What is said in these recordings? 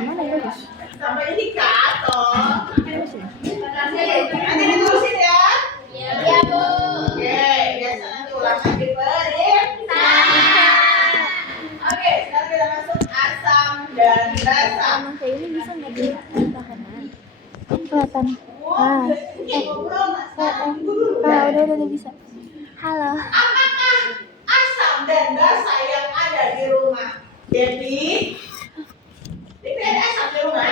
Mana ya bagus? Sampai ini kato. Terus ya. Nanti ditulisin ya. Iya, Bu. Oke, biasa nanti ulangan diperintah. Oke, sekarang kita masuk asam dan basa. Emang kayak ini bisa nggak ditahanan? Kelihatan. Udah bisa. Halo. Apakah asam dan basa yang ada di rumah? Devi ada asam di rumah?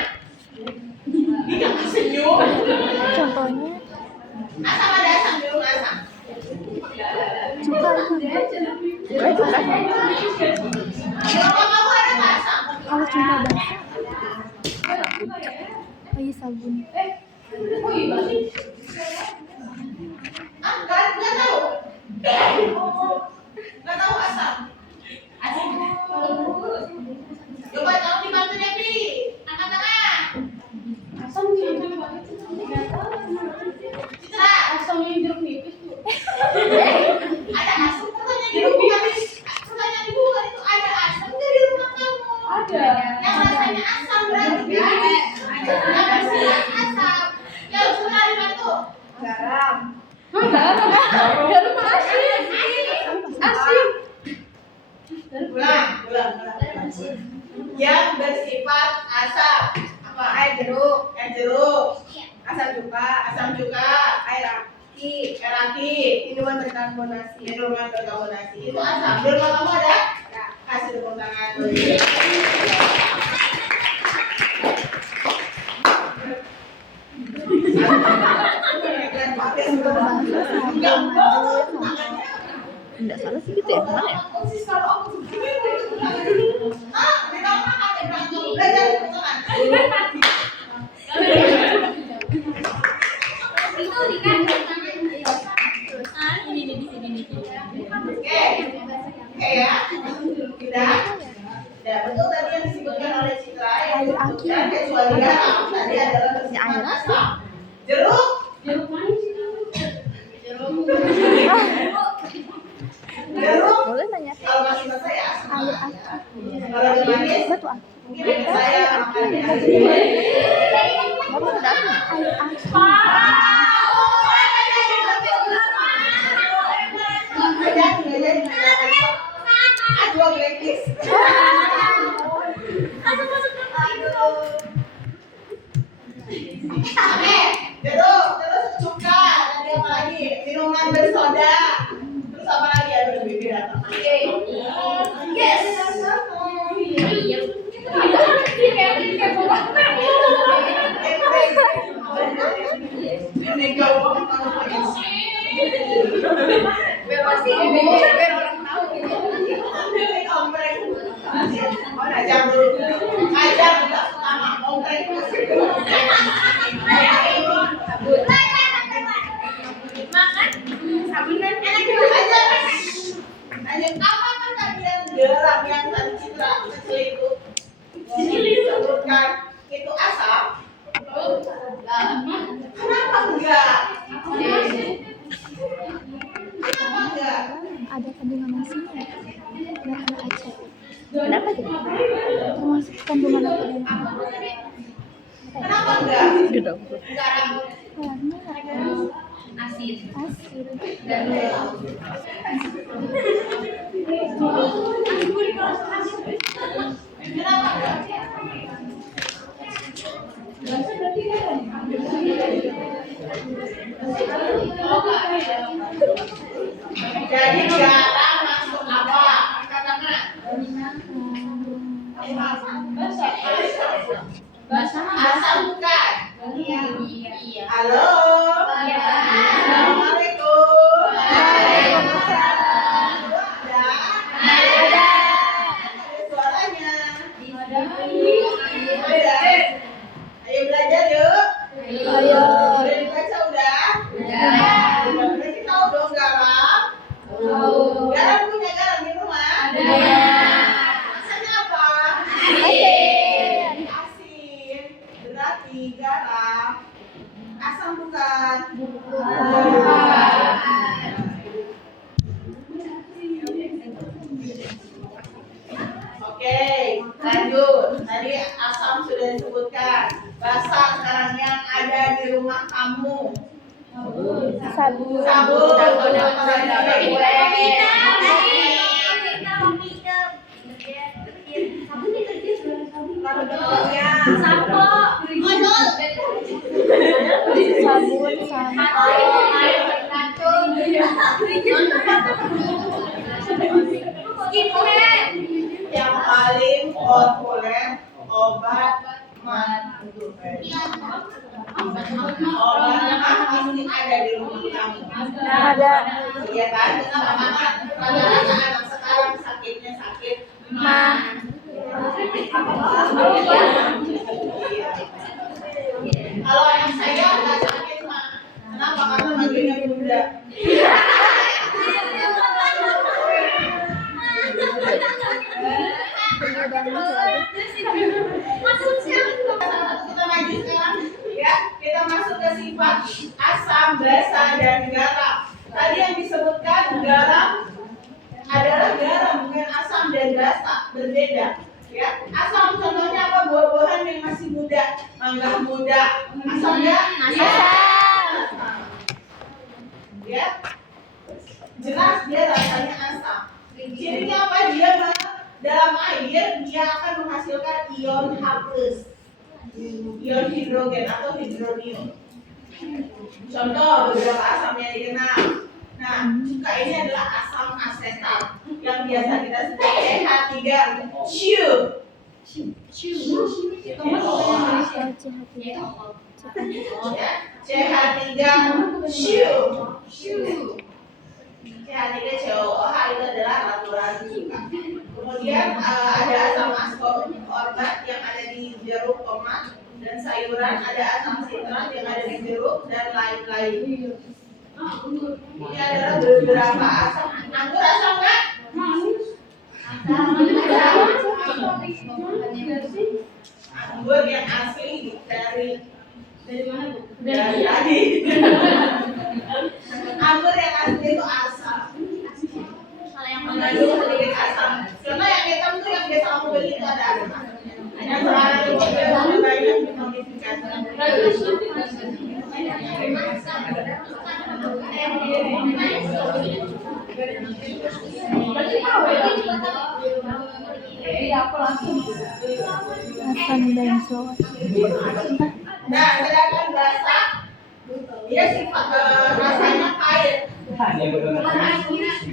Ini kamu senyum. Contohnya Asam ada asam di rumah asam. suka itu. Suka. Di rumah kamu ada nggak asam? Kalau cuma basa. Kayak sabun. Nggak tahu. Nggak tahu asam. Coba kamu dibantu Devi. Angkat tangan. Citra. Ada asam pertanyaan di rumah habis. Pertanyaan ibu bukan itu ada asam nggak di rumah kamu? Ada. Yang rasanya asam berarti kan? Yang rasanya asam. Yang sudah dibantu. Garam. Garam asin. Ulang. Yang bersifat asam. Apa? Air jeruk. Asam cuka. Air aki. Minuman berkarbonasi. Itu asam. Di rumah kamu ada? Kasih tepuk tangan. Enggak salah sih gitu ya. Mana ya? Oke ya. Tidak. Betul tadi yang disebutkan oleh Citra Air aki. ya, kecuali garam tadi adalah bersifat asam. Jeruk. Jeruk. Boleh nanya. Kalau masih basah ya asam. Air aki. Kalau udah manis, Batu aki. mungkin ada saya makan ya. Bapak udah ada air aki. Dua blacklist. Oke, terus cuka, tadi apa lagi? Minuman bersoda. Terus apa lagi? Aduh, bibir datang. Yes. Ini jauh banget. Biar orang tahu gitu. Ini ompreng. Ajar dulu. Ajar juga sama ompreng. Makan sabunan enak Ajar. Ajar apa kan kalian garam yang tadi Citra kecil itu? Disebutkan itu asam. Kenapa enggak? Kenapa enggak? Ada kandungan nasinya. Nggak kena aceh. Kenapa tuh? Termasuk kandungan apa yang Kenapa enggak? Gedong. Garam. warna Asin. asin. Kenapa enggak? Jadi garam masuk apa? Angkat tangan. Asam bukan? Iya. Halo. Iya. Assalamualaikum. Waalaikumsalam. Ada suaranya. Ada. Ayo belajar yuk. Ayo. Udah dibaca udah? Berarti tahu dong garam? Garam punya garam di rumah? Rasanya apa? Asin. Asin. Berarti garam. Asam bukan? Oke, lanjut. Tadi asam sudah Basah sekarang yang ada di rumah kamu. Sabun. Sabun. Sabun, sampo. Yang paling populer obat mah. Obat mah pasti ada di rumah kamu. Ada. Iya kan? Rata-rata anak sekarang sakitnya sakit Mah. Kalau anak saya nggak sakit mah. Kenapa? Karena manggilnya bunda. Kita maju sekarang ya. Kita masuk ke sifat asam, basa, dan garam. Tadi yang disebutkan garam adalah garam, bukan asam dan basa, berbeda. Ya, asam contohnya apa? Buah-buahan yang masih muda, mangga muda. Asam ya? Asam. Ya, jelas dia rasanya asam. Cirinya apa? Dia dalam air dia akan menghasilkan ion H+, ion hidrogen atau hidronium. Contoh beberapa asam yang dikenal. Nah, cuka ini adalah asam asetat yang biasa kita sebut CH3. CH3COOH itu adalah natural cuka. Kemudian ada asam ascorbat yang ada di jeruk, tomat, dan sayuran. Ada asam sitrat yang ada di jeruk dan lain-lain. Ini adalah beberapa asam. Anggur asam nggak? Anggur yang asli dari mana bu? Dari tadi. Anggur yang asli itu asam. Mengandung sedikit asam. Contoh yang hitam tuh yang biasa kamu beli itu ada asam. Yang sekarang itu banyak dimodifikasi. Asam benzoat. Nah, sedangkan basa dia sifat rasanya pahit.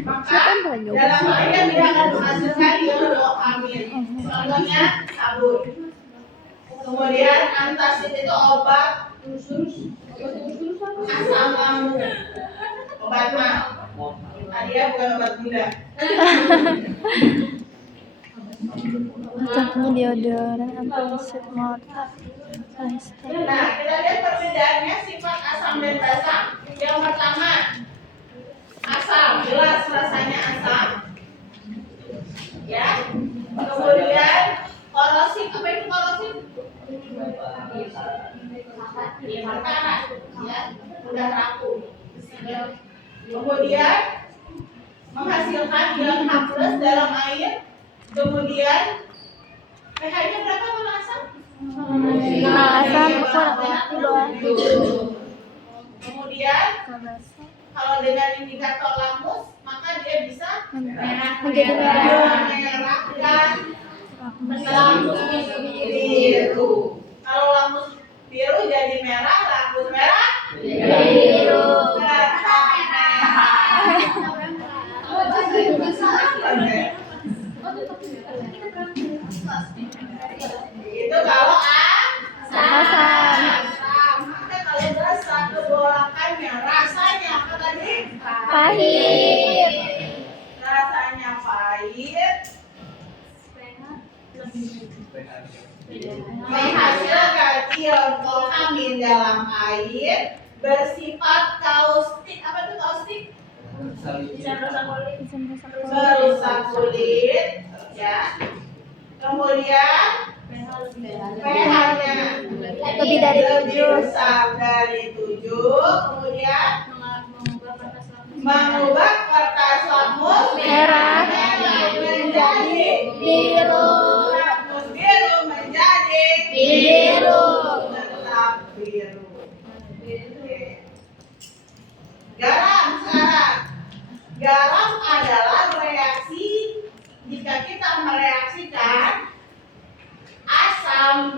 Maka dalam air dia akan menghasilkan ion amin. Contohnya sabun. Kemudian antacid itu obat asam lambung, obat mah. Tadi ya bukan obat gula. Contohnya deodoran, antasid, mortar, plaster. Nah, kita lihat perbedaannya sifat asam dan basa. Yang pertama, asam, jelas rasanya asam. Ya. Kemudian korosif, apa itu korosif? Berkarat, ya, mudah rapuh. Kemudian menghasilkan ion H+ dalam air. Kemudian pH-nya berapa kalau asam? Asam kurang di bawah 7. Kemudian kalau dengan indikator lambus maka dia bisa Menjadi merah. menyerahkan lambus biru. Kalau lambus biru jadi merah, lambus merah Biru. Itu kalau Asam. Maka kalau basa kebolakannya rasanya apa tadi? Pahit. Rasanya pahit. Menghasilkan ion amin dalam air bersifat kaustik. Apa itu kaustik? Merusak kulit, ya. Kemudian pH-nya Lebih dari 7. besar dari 7. Kemudian mengubah kertas lakmus Merah. menjadi Biru. lakmus biru menjadi Biru. Nah,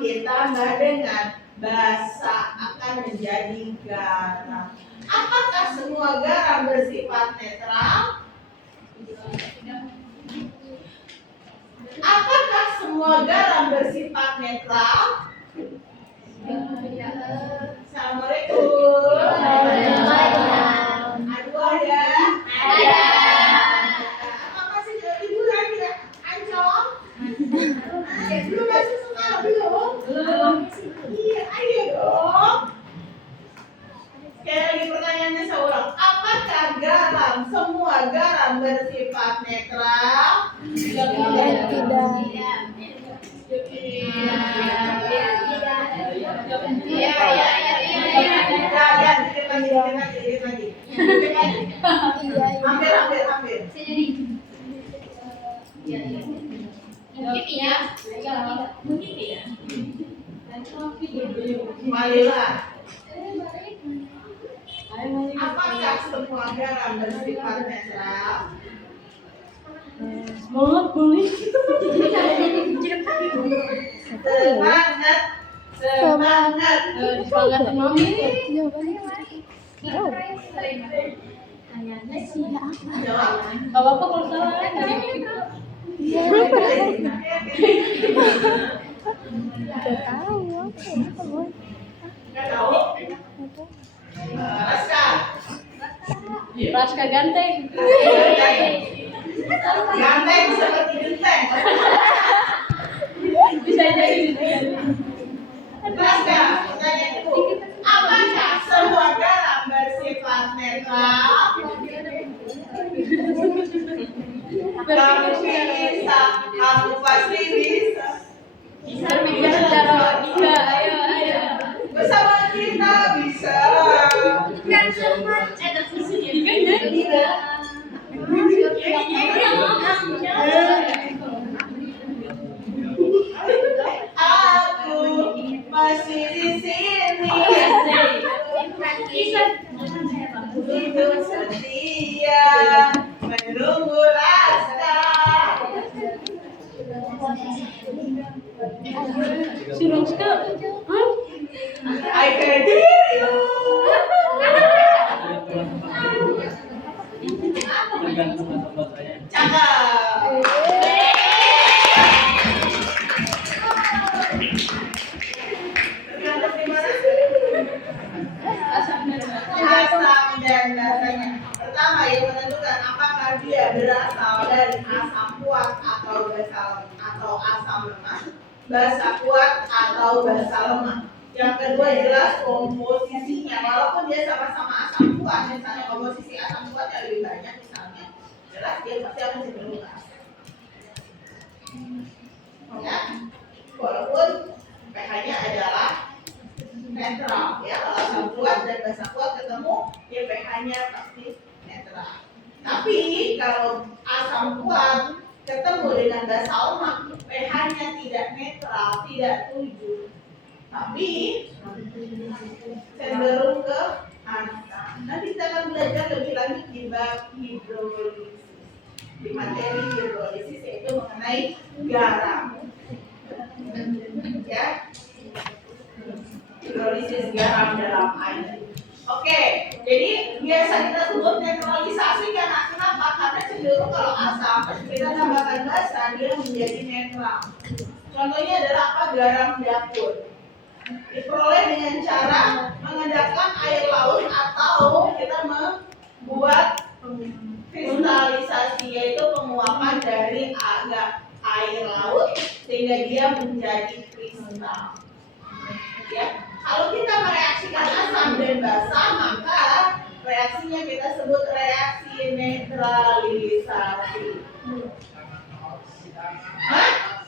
ditambah dengan basa akan menjadi garam. Apakah semua garam bersifat netral? Apakah semua garam bersifat netral? Assalamualaikum. Ada? Ada. Apa masih liburan tidak? Ancol? Belum masuk sekolah belum? Iya, ayo dong. Sekali lagi pertanyaannya seorang. Apakah garam, semua garam bersifat netral? Tidak. Hampir. Mungkin iya. Malila. Apakah semua garam bersifat netral? Semangat boleh. Semangat. Jawabannya Jawab. Gak apa-apa kalau salah. Gak tahu apa. Nggak tahu? Raska. Raska ganteng. Ganteng seperti genteng. Bisa jadi. Raska, pertanyaan ibu. Apakah semua garam bersifat netral? Kamu bisa, kamu pasti bisa. Bisa mikir secara logika. Ayo. Bersama kita bisa. Kan semua. Aku masih di sini. Hidup setia menunggu Raska. Si Raska. I can hear you. Cakep. Tergantung di mana? Asam dan basanya. Pertama yang menentukan apakah dia berasal dari asam kuat atau asam lemah, basa kuat atau basa lemah. Yang kedua jelas komposisinya, walaupun dia sama-sama asam kuat, misalnya komposisi asam kuatnya lebih banyak misalnya, jelas dia pasti akan cenderung ke asam. Ya, walaupun pH-nya adalah netral, ya kalau asam kuat dan basa kuat ketemu, ya pH-nya pasti netral. Tapi kalau asam kuat ketemu dengan basa lemah, pH-nya tidak netral, tidak 7. Tapi cenderung ke asam. Nanti kita akan belajar lebih lanjut di bab hidrolisis, di materi hidrolisis yaitu mengenai garam. Ya, hidrolisis garam dalam air. Oke, jadi biasa kita sebut netralisasi karena kenapa? Karena cenderung kalau asam kita tambahkan basa dia menjadi netral. Contohnya adalah apa? Garam dapur. Diperoleh dengan cara mengendapkan air laut atau kita membuat kristalisasi, yaitu penguapan dari air laut sehingga dia menjadi kristal. Ya, kalau kita mereaksikan asam dan basa, maka reaksinya kita sebut reaksi netralisasi. Hah?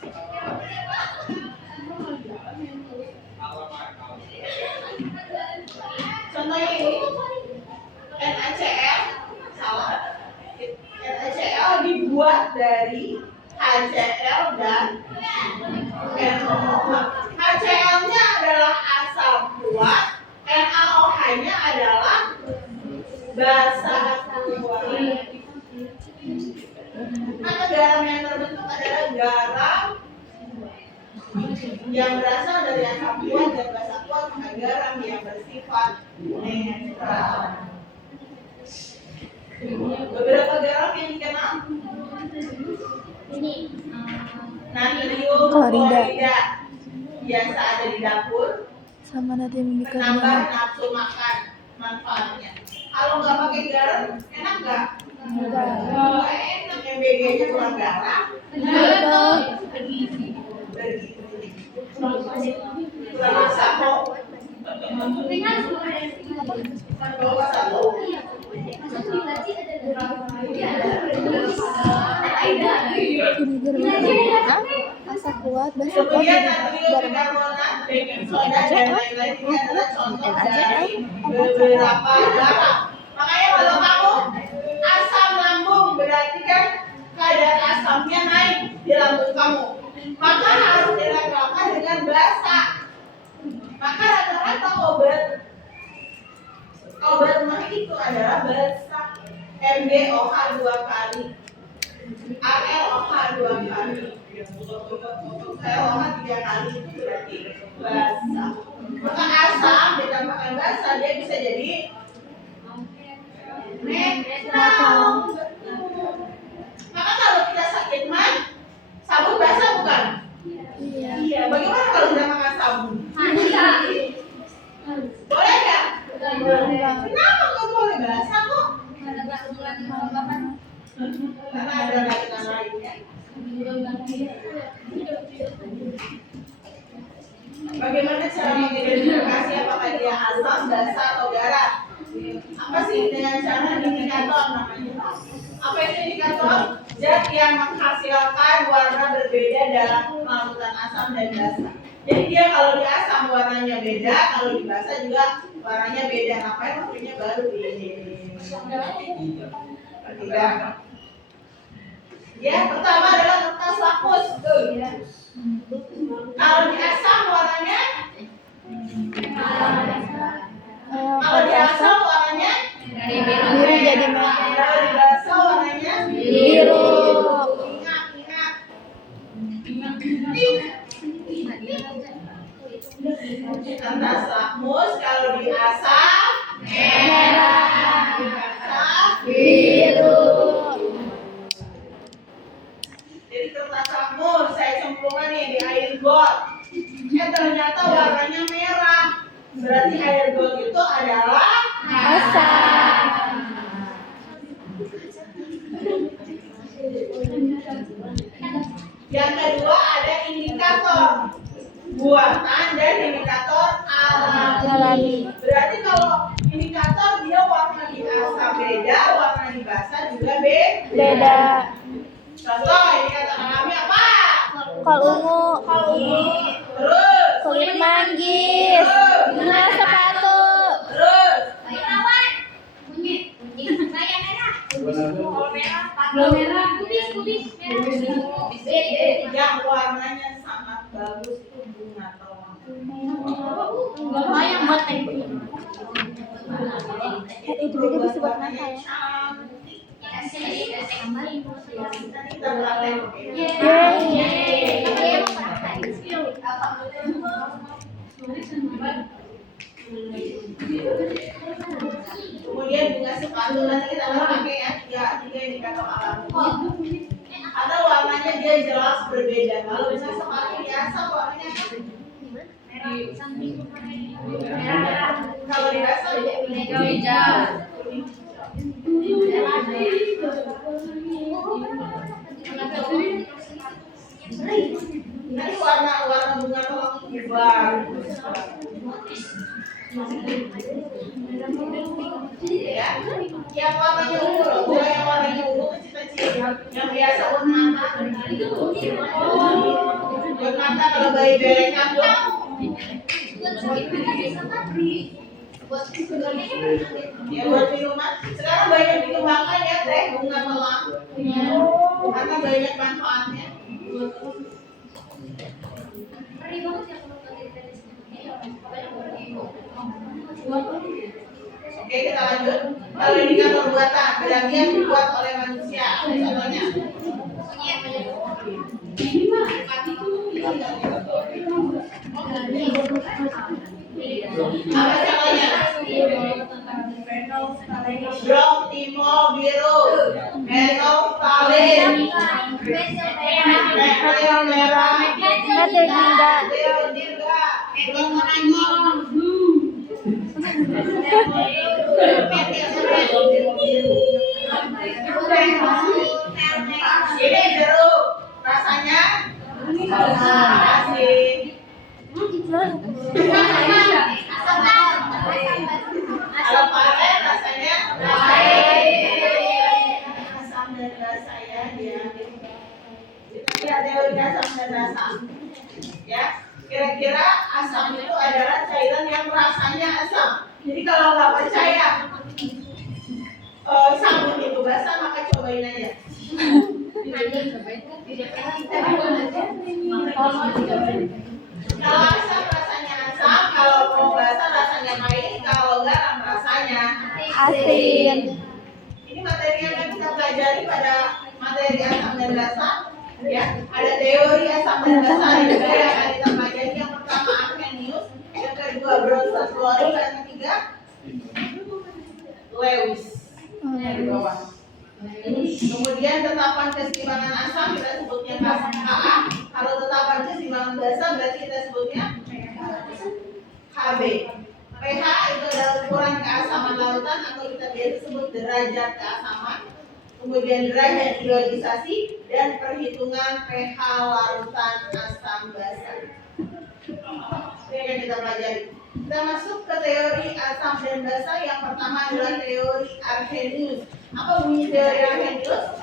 Contohnya ini NaCl, salah. NaCl dibuat dari HCl dan NaOH. HCl-nya adalah asam kuat, NaOH-nya adalah basa kuat. Maka garam yang terbentuk adalah garam yang berasal dari asam kuat dan basa kuat, maka garam yang bersifat netral. Beberapa garam yang dikenal: natrium klorida, biasa ada di dapur, sama natrium menambah bikarbonat. nafsu makan. Manfaatnya, kalau nggak pakai garam, enak nggak? Nggak enak, MBG nya kurang garam. Bergizi. Kurang asam kok. Bawa satu. Asa kuat, basa kuat, Kemudian jadi natrium garam. bikarbonat, baking soda, dan lain-lain ini adalah contoh dari beberapa garam. Makanya kalau kamu asam lambung, berarti kan kadar asamnya naik di lambung kamu. Maka harus dilakukan dengan basa. Maka rata-rata obat mah itu adalah basa. MgOH 2 kali, ALOH 2 kali, LOH 3 kali, itu berarti basa. Maka asam ditambahkan basa, dia bisa jadi netral. Maka kalau kita sakit mah, sabun basa bukan? Iya. Bagaimana kalau kita makan sabun? Boleh nggak? Kenapa nggak boleh basa kok? Karena ada kandungan lainnya. Bagaimana cara mengidentifikasi apakah dia asam, basa, atau garam? Apa sih dengan cara indikator namanya? Apa itu indikator? Zat yang menghasilkan warna berbeda dalam larutan asam dan basa. Jadi dia kalau di asam warnanya beda, kalau di basa juga warnanya beda. Ngapain makanya baru ini? Tidak. Ya, pertama adalah kertas lakmus. Tuh. Kalau di asam warnanya, kalau di asam warnanya Biru jadi merah. kalau di basa warnanya Biru. Ingat. Kertas lakmus kalau di asam merah, di basa Biru. Jadi kertas lakmus saya cemplungkan nih di air gold. Ternyata warnanya merah. Berarti air gold itu adalah Asam. Yang kedua ada indikator buatan dan indikator alami. Alami. Berarti kalau indikator dia warna di asam beda, warna di basa juga Beda. Contoh indikator alami apa? Kol ungu. Terus Kulit manggis. Bunga sepatu. terus yang warnanya sangat bagus itu bunga tawar. Itu juga bisa buat mata ya. Cantik. Kita praktek. Kemudian bunga sepatu nanti kita akan pakai ya tiga indikator alami. Atau warnanya dia jelas berbeda. Kalau bunga sepatu biasa warnanya merah. Kalau di asam Hijau. Nanti warna bunga tolak bagus. Ya, yang warnanya ungu loh, bukan yang warnanya ungu kecil-kecil, yang biasa buat mata. Buat mata kalau bayi belekan tuh. Ya buat minuman. Sekarang banyak dikembangkan ya teh bunga telang, karena banyak manfaatnya. Oke, kita lanjut. Kalau indikator buatan berarti yang dibuat oleh manusia. Contohnya Apa caranya? Brok, timo, biru, metoftalin, metil merah, Metildirga. metildirga, ini jeruk, rasanya asin. Kalau pare rasanya asam dan rasa ya dia. Ya teori asam dan rasa. Ya, kira-kira asam itu adalah cairan yang rasanya asam. Jadi kalau nggak percaya sabun itu basah maka cobain aja. Kalau asam rasanya asam, kalau mau basah rasanya pahit, kalau garam rasanya Asin. Ini materi yang akan kita pelajari pada materi asam dan basa. Ya, ada teori asam dan basa juga yang akan kita pelajari. Yang pertama Arrhenius, yang kedua Bronsted-Lowry, yang ketiga Lewis. Di bawah. Kemudian tetapan keseimbangan asam kita sebutnya KA. Kalau tetapan keseimbangan basa berarti kita sebutnya KB. pH itu adalah ukuran keasaman lautan atau kita biasa sebut derajat keasaman. Kemudian derajat ionisasi dan perhitungan pH larutan asam basa. Ini yang kita pelajari. Kita masuk ke teori asam dan basa. Yang pertama adalah teori Arrhenius. Apa bunyi teori Arrhenius?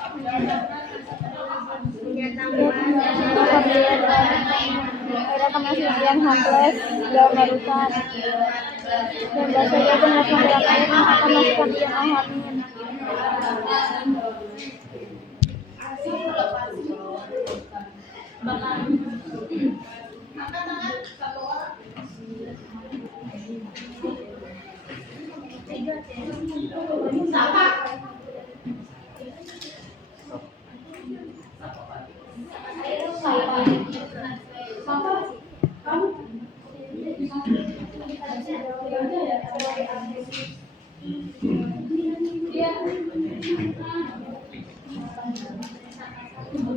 Ada kemasukan H+ dalam larutan dan basanya itu masuk dalam air akan masukkan ion alhamin. Angkat tangan satu orang. Siapa?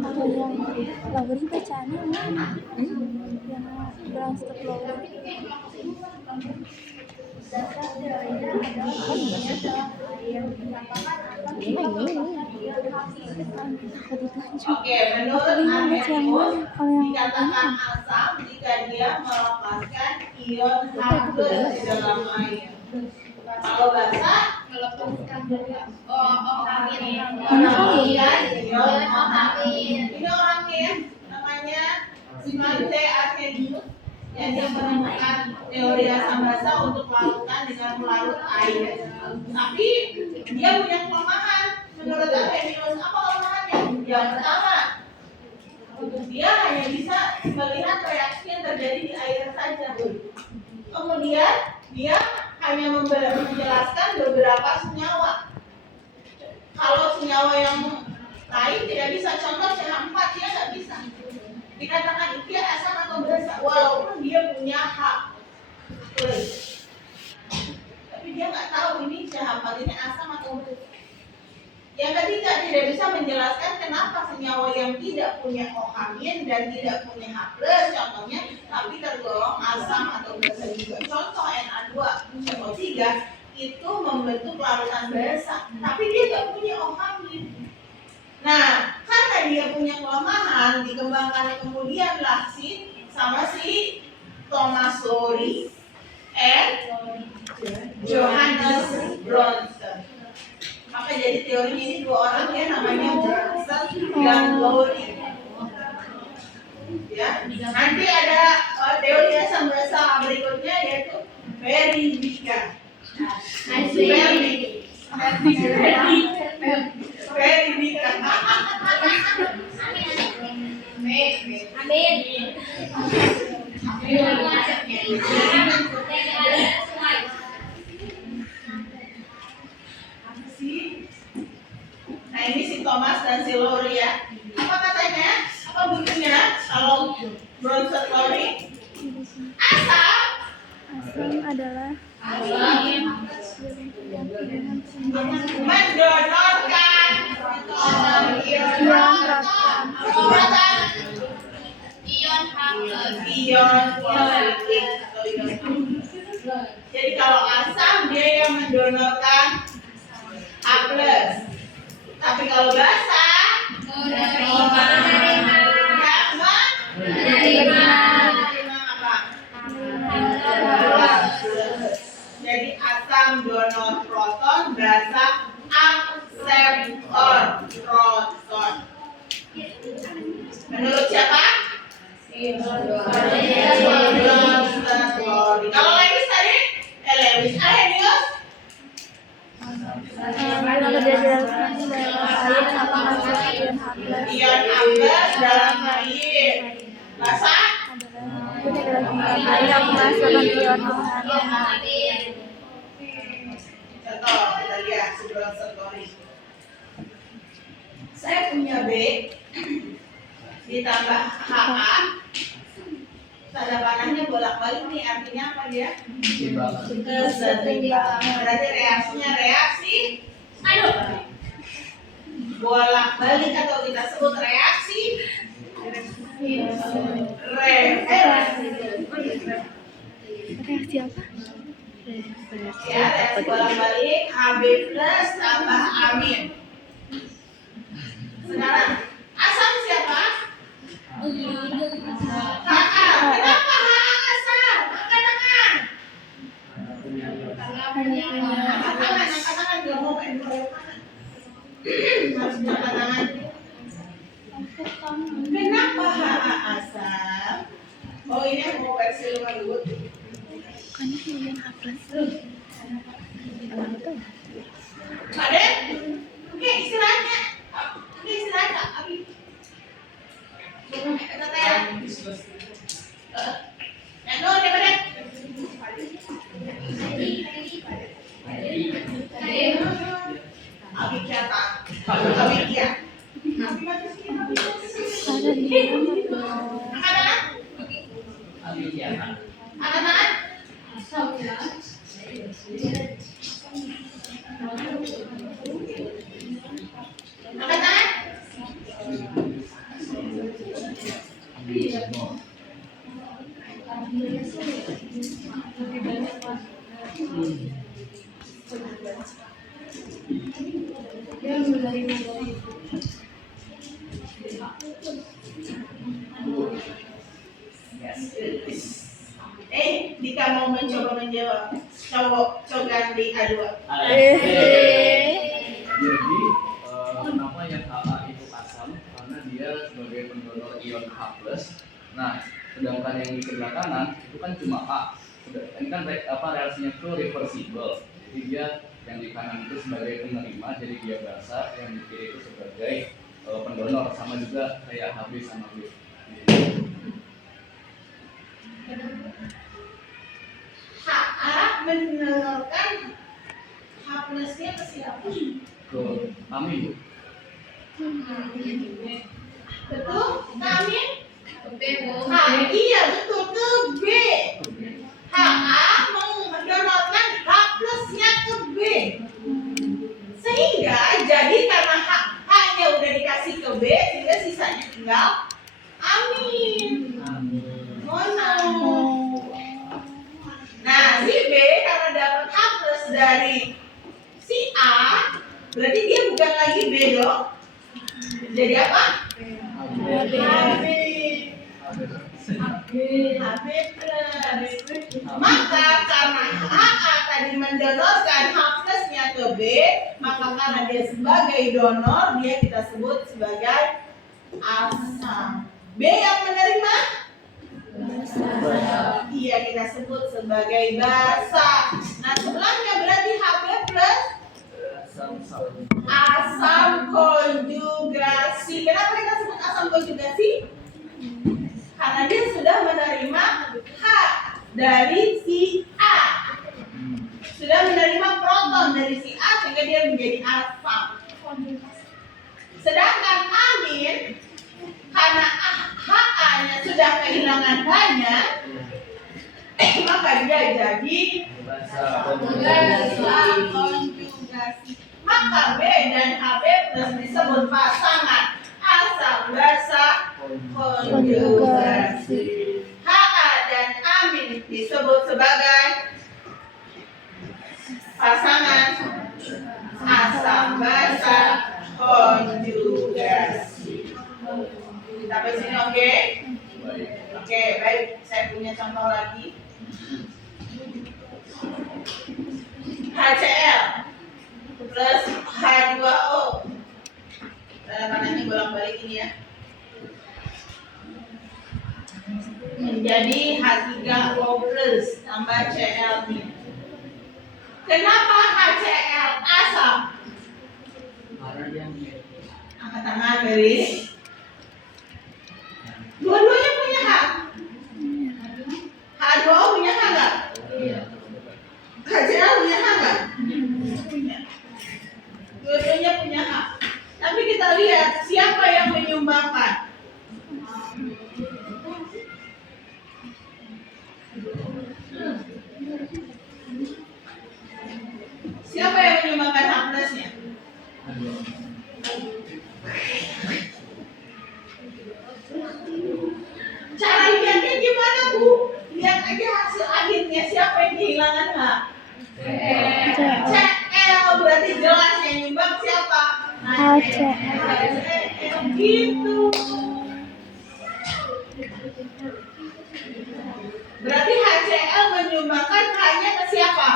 Kalau yang Lowry bacaannya mana? Yang Bronsted-Lowry. Oke, menurut Arrhenius dikatakan asam jika dia melepaskan ion H+ di dalam air. Kalau basa melepaskan ion OH. Ini orangnya namanya Svante Arrhenius yang dia menemukan teori asam basa untuk larutan dengan melarut air. Tapi dia punya kelemahan. Menurut Arrhenius, apa kelemahannya? Yang pertama, dia hanya bisa melihat reaksi yang terjadi di air saja. Kemudian dia hanya menjelaskan beberapa senyawa. Kalau senyawa yang lain tidak bisa, contoh CH4 dia nggak bisa. Dikatakan dia asam atau basa, walaupun dia punya H+. Tapi dia nggak tahu ini CH4 ini asam atau basa. Yang ketiga, tidak bisa menjelaskan kenapa senyawa yang tidak punya OH- dan tidak punya H+, contohnya, tapi tergolong asam atau basa juga. Contoh Na2, CO3 itu membentuk larutan basa, tapi dia nggak punya OH-. Nah, karena dia punya kelemahan, dikembangkan kemudianlah sama si Thomas Lowry and Johannes Bronsted. Maka jadi teorinya ini dua orang ya, namanya Bronsted dan Lowry. Ya, nanti ada teori asam basa berikutnya yaitu Berry-Bika. Berry-Bika. Amin. Nah ini si Thomas dan si Lowry ya. Apa katanya? Apa bunyinya? Kalau Bronsted Lowry asam Asam adalah mendonorkan ion proton. Ion H+. ion positif atau ion H+. Jadi kalau asam dia yang mendonorkan H+. Tapi kalau basa menerima apa? Jadi asam donor proton, basa akseptor proton. Menurut siapa? Kalau Lewis tadi, Lewis Arrhenius Bila terjadi reaksi dalam air akan masuk ion H+. ion H+ dalam air. Basa Ini adalah dalam air akan menghasilkan ion OH. contoh kita lihat sebelum story. Saya punya B ditambah HA. Tanda panahnya bolak-balik nih, artinya apa dia? Kesetimbangan. Berarti reaksinya reaksi bolak-balik atau kita sebut reaksi reversi. Reaksi apa? Ya, reaksi bolak-balik Hb plus tambah amin. Sekarang asam siapa? HA. Kenapa HA asam? Angkat tangan. Angkat tangan, nggak mau main proyek tangan. Harus angkat tangan. Kenapa HA asam? Oh ini yang mau versi luar dulu. Bukannya ion H+. Ada? Oke istirahatnya. Oke istirahat Kak. Abi. Kata ya. Ya no, dia pada. Abi kiata. Abi kia. Abi mati sih. Ada di Ada? Ada? Ada? Dika mau mencoba menjawab. Coba di A2. Jadi kenapa yang HA itu asam? Karena dia sebagai pendonor ion H+. Nah, sedangkan yang di sebelah kanan itu kan cuma A. Ini kan reaksinya itu reversible. Jadi dia yang di kanan itu sebagai penerima, jadi dia basa. Yang di kiri itu sebagai pendonor, sama juga kayak HB sama B. HA mendonorkan H plusnya ke siapa? Ke amin. Betul? Kami? Iya betul ke B. HA mendonorkan H plusnya ke B. Sehingga jadi karena H-nya udah dikasih ke B, sehingga sisanya tinggal amin. Mono. Nah, si B karena dapat H plus dari si A, berarti dia bukan lagi B dong. Jadi apa? HB. HB plus. Maka karena HA tadi mendonorkan H plusnya ke B, maka karena dia sebagai donor, dia kita sebut sebagai asam. B yang menerima? Iya, kita sebut sebagai basa. Nah, sebelahnya berarti HB plus asam konjugasi. Kenapa kita sebut asam konjugasi? Karena dia sudah menerima H dari si A. Sudah menerima proton dari si A sehingga dia menjadi asam. Sedangkan amin karena HA-nya sudah kehilangan banyak, maka maka dia jadi konjugasi. Maka B dan HB plus disebut pasangan asam basa konjugasi. HA dan amin disebut sebagai pasangan asam basa konjugasi. Sampai sini oke? Oke, baik. Saya punya contoh lagi. HCl plus H2O. Tanda-tandanya bolak-balik ini ya. Menjadi H3O plus tambah Cl nih. Kenapa HCl asam? Angkat tangan dari dua-duanya punya H. H2O punya H nggak? HCl punya H nggak? Punya. Dua-duanya punya H. Tapi kita lihat siapa yang menyumbangkan. Siapa yang menyumbangkan H plusnya? Cara lihatnya gimana, Bu? Lihat aja hasil akhirnya siapa yang kehilangan H. Cl berarti jelas yang nyumbang siapa? HCl. Gitu. Berarti HCl menyumbangkan H-nya ke siapa?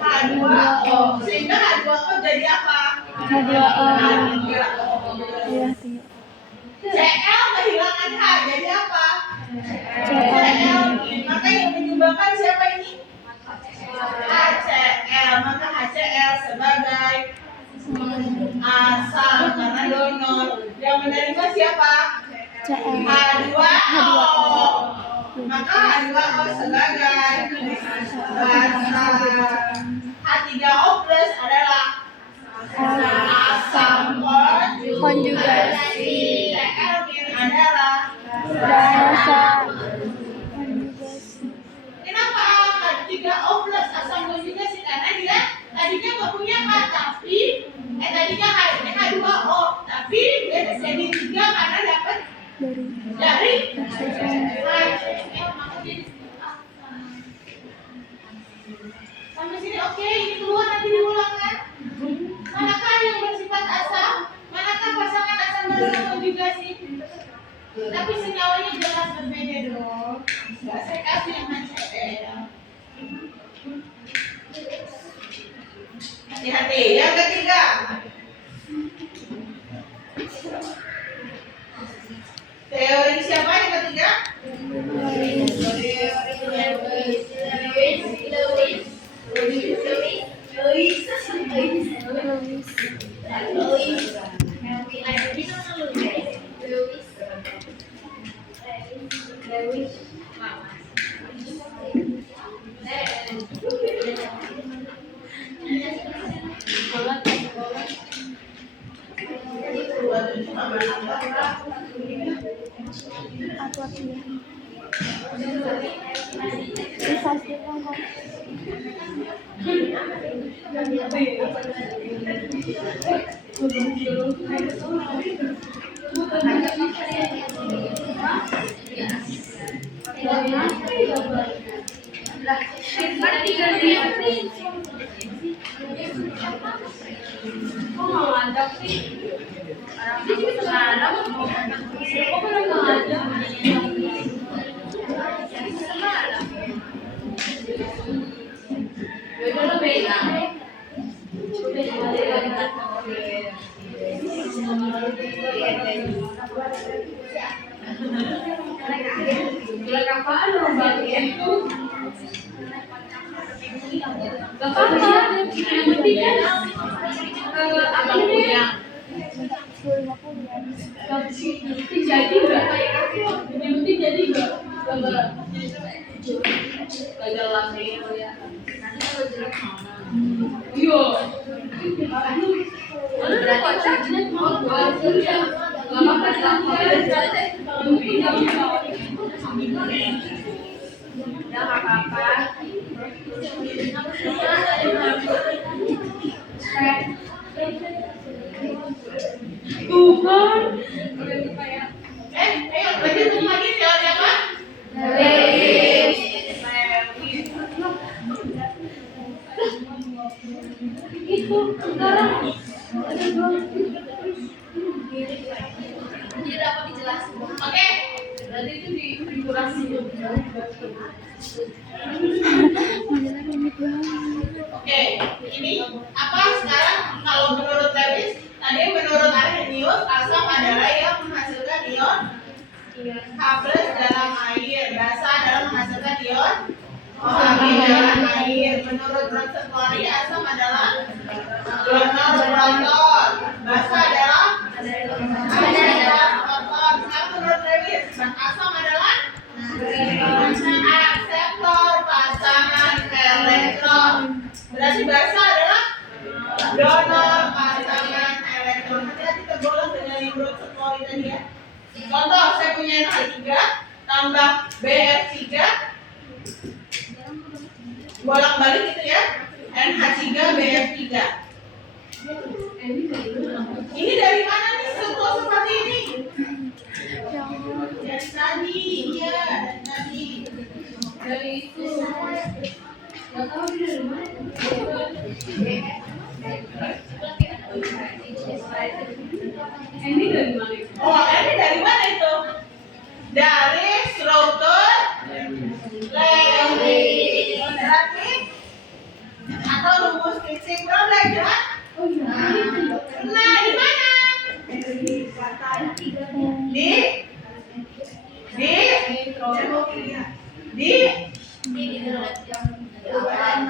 H2O. Sehingga H2O jadi apa? H2O. Iya. Cl kehilangan H jadi apa? Cl. Maka yang menyumbangkan siapa ini? HCl. Maka HCl sebagai asam karena donor. Yang menerima siapa? Cl. H2O. Maka H2O sebagai basa. H3O plus adalah asam Konjugasi. Cl adalah Basa konjugasi. Kenapa H3O plus asam konjugasi? Karena dia tadinya nggak punya H, tapi tadinya H2O, tapi dia jadi 3 karena dapat dari sampai sini oke, ini keluar nanti diulang kan? Manakah yang bersifat asam? Manakah pasangan asam basa konjugasi? Tapi senyawanya jelas berbeda dong. Nggak saya kasih yang HCl. Hati-hati. Yang ketiga. Teori siapa yang ketiga? Udah nggak apa-apa. Tuhan. Ayo lanjutin lagi teori apa? Lewis. Lewis. Itu sekarang jadi dapat dijelasin. Oke. Berarti itu dikurasi. Modelnya rumit banget. Oke, ini apa sekarang kalau menurut Lewis, tadi menurut Arrhenius asam adalah yang menghasilkan ion H+ dalam air. Basa adalah menghasilkan ion OH dalam air. Menurut Rosenthal asam adalah donor proton. Basa adalah proton. Sekarang menurut Lewis, asam adalah akseptor pasangan elektron. Berarti basa adalah donor pasangan elektron. Hati-hati tergolong dengan yang Rosenthal tadi ya. Contoh, saya punya NH3 tambah BF3 bolak-balik gitu ya. NH3 BF3. Ini dari mana nih struktur seperti ini? Dari tadi, iya, dari tadi. Dari itu. Nggak tahu dia dari mana. Ini dari mana? Oh, ini dari mana itu? Dari struktur Lewis. Berarti atau rumus fixing problem ya? Oh iya. Nah, di mana? Di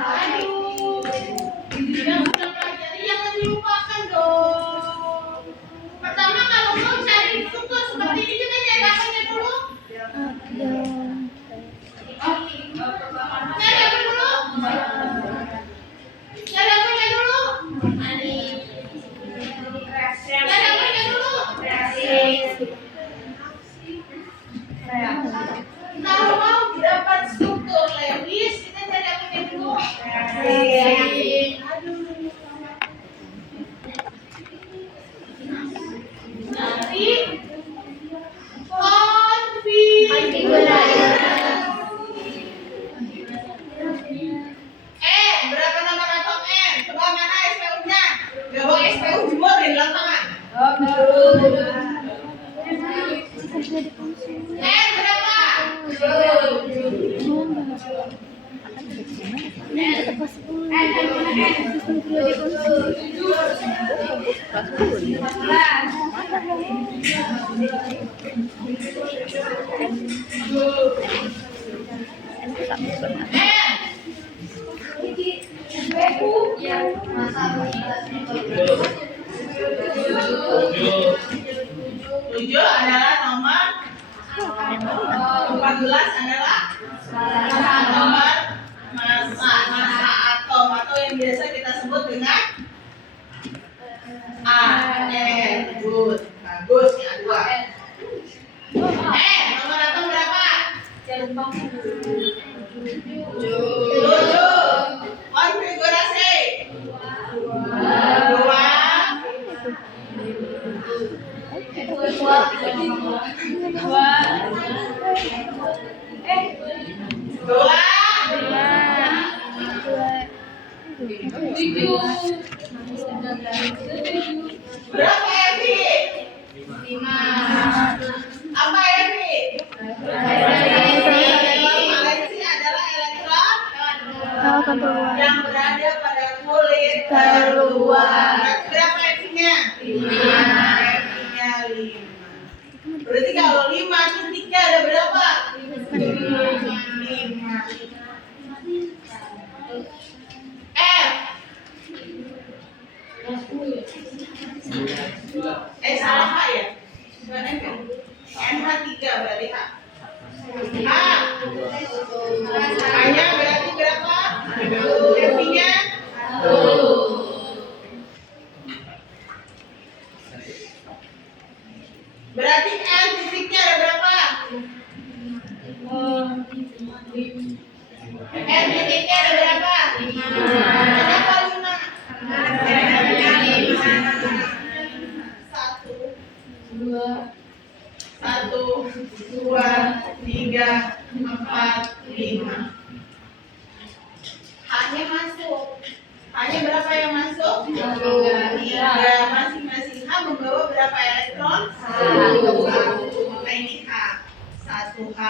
aduh, yang sudah pelajari jangan dilupakan dong. Pertama kalau mau cari struktur seperti ini kita cari apanya dulu? Cari apa dulu? Cari apanya dulu? Cari apanya dulu? Kalau mau dapat struktur Lewis, kita cari apanya dulu? Nanti berapa nomor atom N? Coba mana SPU-nya? Gak bawa SPU jemur di dalam tangan. N berapa? Tujuh adalah nomor 14 adalah nomor massa atom atau yang biasa kita sebut dengan AN. Good. Bagus ya dua. Nomor atom berapa? 7. Konfigurasi. 2. Berapa Evi? 5. Apa Evi? Valensi adalah elektron yang berada pada kulit terluar. Berapa Evi-nya? 5. Evi-nya 5. Berarti kalau 5 titiknya ada berapa? 5. F. Salah H ya? Bukan F ya? NH3 berarti H. H-nya berarti berapa? F-nya? 1. Berarti N titiknya ada berapa? 5. F titiknya ada berapa? 5. Kenapa 5? Satu, dua, tiga, empat, lima. Hanya masuk. Hanya berapa yang masuk? 3. Masing-masing H membawa berapa elektron? 1. Maka ini H. 1H,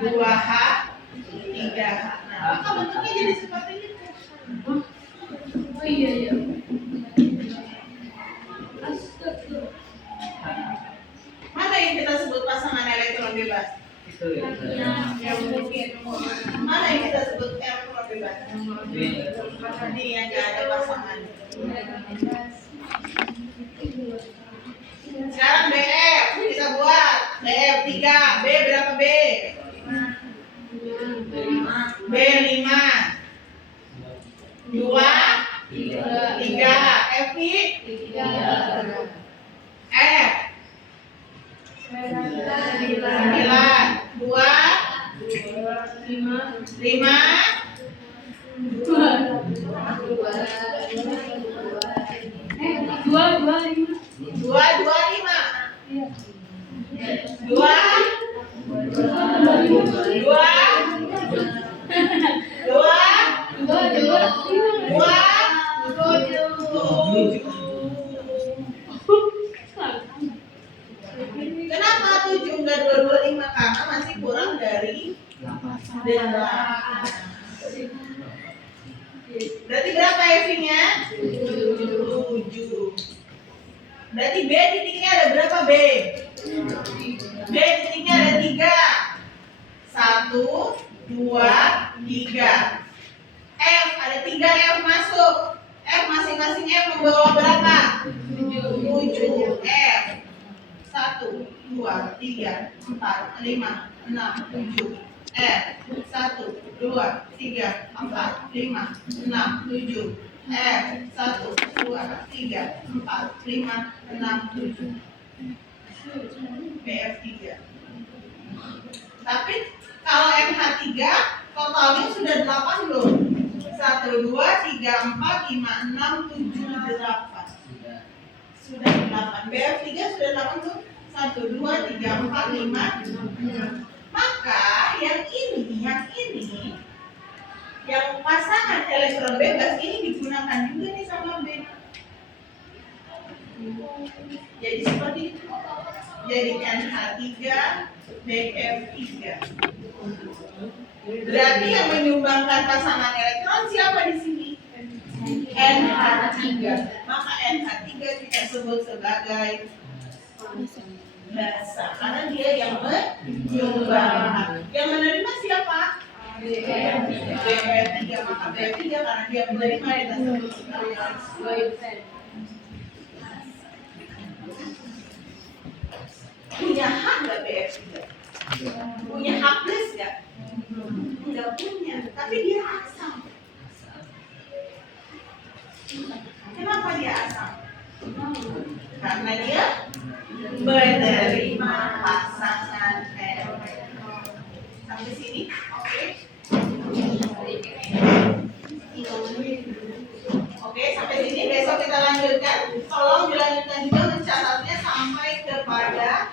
2H, 3H. Nah, maka bentuknya jadi seperti itu. Oh iya. Astaga. Mana yang kita sebut pasangan elektron bebas? Itu ya. Mana yang kita sebut elektron bebas? Ini yang nggak ada pasangan. Sekarang BF kita buat BF 3, B berapa B? B 5, 2, 3, F F 9, 2, 5, Kenapa 7 enggak 225? Karena masih kurang dari 8. Berarti berapa F-nya? 7. Berarti B titiknya ada berapa B? B titiknya ada 3. 1, 2, 3. F ada 3 F masuk. F masing-masing F membawa berapa? 7. F 1, 2, 3, 4, 5, 6, 7. F 1, 2, 3, 4, 5, 6, 7. F 1, 2, 3, 4, 5, 6, 7. BF 3. Tapi kalau MH 3 totalnya sudah 8 belum? 1, 2, 3, 4, 5, 6, 7, 8. Sudah 8. BF 3 sudah 8 belum? 1, 2, 3, 4, 5, 6. Maka yang ini yang pasangan elektron bebas ini digunakan juga nih sama B. Jadi seperti itu. Jadi NH3, BF3. Berarti yang menyumbangkan pasangan elektron siapa di sini? NH3. Maka NH3 kita sebut sebagai basa karena dia yang menyumbangkan. Yang menerima siapa? BF3. Maka BF3 karena dia menerima kita sebut sebagai punya hak nggak BF3? Punya hak plus nggak? Nggak punya, tapi dia asam. Kenapa dia asam? Karena dia menerima pasangan elektron. Sampai sini, oke? Oke, sampai sini. Besok kita lanjutkan. Tolong dilanjutkan juga mencatatnya sampai kepada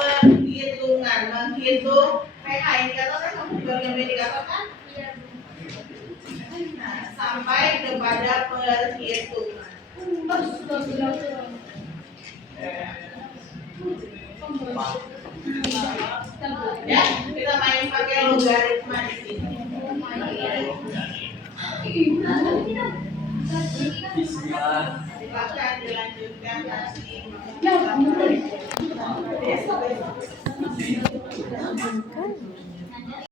perhitungan, menghitung PH indikator kan kamu bagian indikator kan? Nah, sampai kepada perhitungan. Ya, kita main pakai logaritma di sini. Silakan dilanjutkan.